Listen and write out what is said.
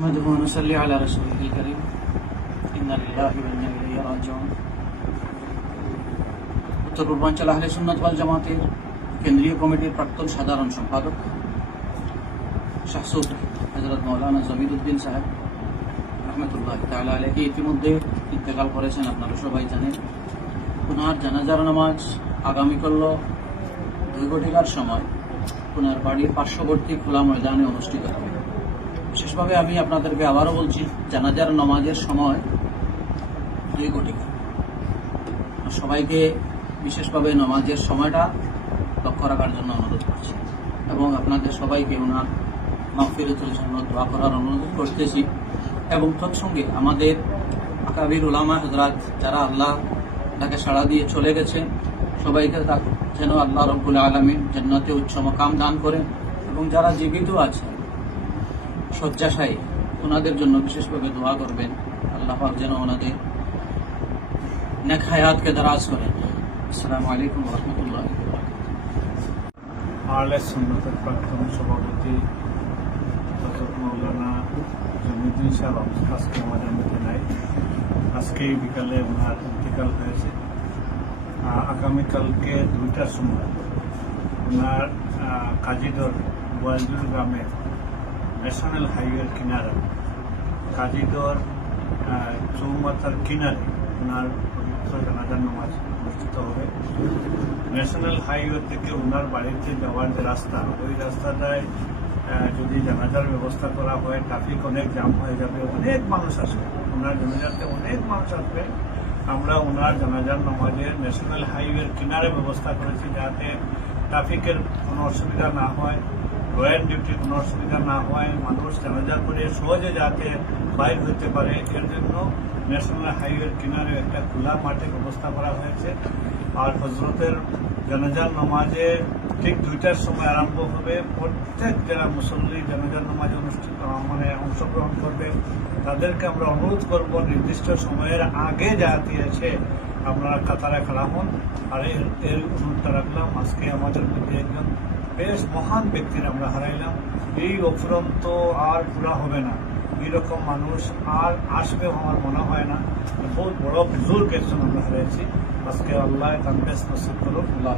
نحمده ونصلي على رسوله الكريم إنا لله وإنا إليه راجعون। উত্তর পূর্বাঞ্চল আহলে সুন্নাত ওয়াল জামাতের কেন্দ্রীয় কমিটির প্রাক্তন সাধারণ সম্পাদক শাহ সুফি হযরত মাওলানা জমিরুদ্দিন সাহেব রহমতুল্লাহ তাআলা আলাইহি ইতিমধ্যে ইন্তেকাল করেছেন, আপনারা সবাই জানেন। ওনার জানাজার নামাজ আগামীকাল 2 ঘটিকার সময় ওনার বাড়ির পার্শ্ববর্তী খোলা ময়দানে অনুষ্ঠিত হবে। বিশেষভাবে আমি আপনাদেরকে আবারও বলছি, জানাজার নামাজের সময় 2 ঘটিকা। সবাইকে বিশেষভাবে নামাজের সময়টা লক্ষ্য রাখার জন্য অনুরোধ করছি এবং আপনাদের সবাইকে ওনার মাগফিরাতুল জন্য দোয়া করার অনুরোধ করতেছি। এবং তৎসঙ্গে আমাদের আকাবির উলামা হযরত যারা আল্লাহ তাকে সাড়া দিয়ে চলে গেছেন, সবাইকে যেন আল্লাহ রাব্বুল আলামিন জান্নাতে উচ্চ মাকাম দান করেন এবং যারা জীবিত আছেন শয্যাশায়ী ওনাদের জন্য বিশেষভাবে দোয়া করবেন। আল্লাহ পাক যেন ওনাদের নেক হায়াতকে দারাজ করেন। আসসালামু আলাইকুম ওয়া রাহমাতুল্লাহি ওয়া বারাকাতুহু। আহলে সুন্নাতের প্রাক্তন সভাপতি হযরত মাওলানা জমিরুদ্দিন সাহেব আজকে আমাদের মধ্যে নাই। আজকে বিকালে ওনার ইন্তেকাল হয়েছে। আগামীকালকে 2টার সময় ওনার কাজীদর বোয়ালজুর গ্রামে ন্যাশনাল হাইওয়ের কিনারে কাজীদর চৌমাথার কিনারে ওনার পবিত্র জানাজার নামাজ অনুষ্ঠিত হবে। ন্যাশনাল হাইওয়ে থেকে ওনার বাড়িতে যাওয়ার যে রাস্তা, ওই রাস্তাটায় যদি জানাজার ব্যবস্থা করা হয় ট্রাফিক অনেক জাম হয়ে যাবে, অনেক মানুষ আসবে, ওনার জানাজাতে অনেক মানুষ আসবে। আমরা ওনার জানাজার নামাজের ন্যাশনাল হাইওয়ের কিনারে ব্যবস্থা করেছি যাতে ট্রাফিকের কোনো অসুবিধা না হয়, ল অ্যান্ড ডিউটির কোনো অসুবিধা না হয়, মানুষ জানাজা করে সহজে যাতে বাইর হতে পারে, এর জন্য ন্যাশনাল হাইওয়ের কিনারে একটা খোলা মাঠের ব্যবস্থা করা হয়েছে। আর হজরতের জানাজার নামাজে ঠিক 2টার সময় আরম্ভ হবে। প্রত্যেক যারা মুসল্লি জানাজার নামাজে অংশগ্রহণ করবে তাদেরকে আমরা অনুরোধ করব নির্দিষ্ট সময়ের আগে যাতে এসে আপনারা কাতারে খাড়া হন। আর এর অনুরোধটা রাখলাম। আজকে আমাদের মধ্যে একজন বেশ মহান ব্যক্তির আমরা হারাইলাম। এই অফুরন্ত আর পুরা হবে না, এইরকম মানুষ আর আসবে আমার মনে হয় না। বহুত বড় বুজুর্গ একজন আমরা হারাইছি। আজকে আল্লাহ তার বেশ নসিব করুন। আল্লাহ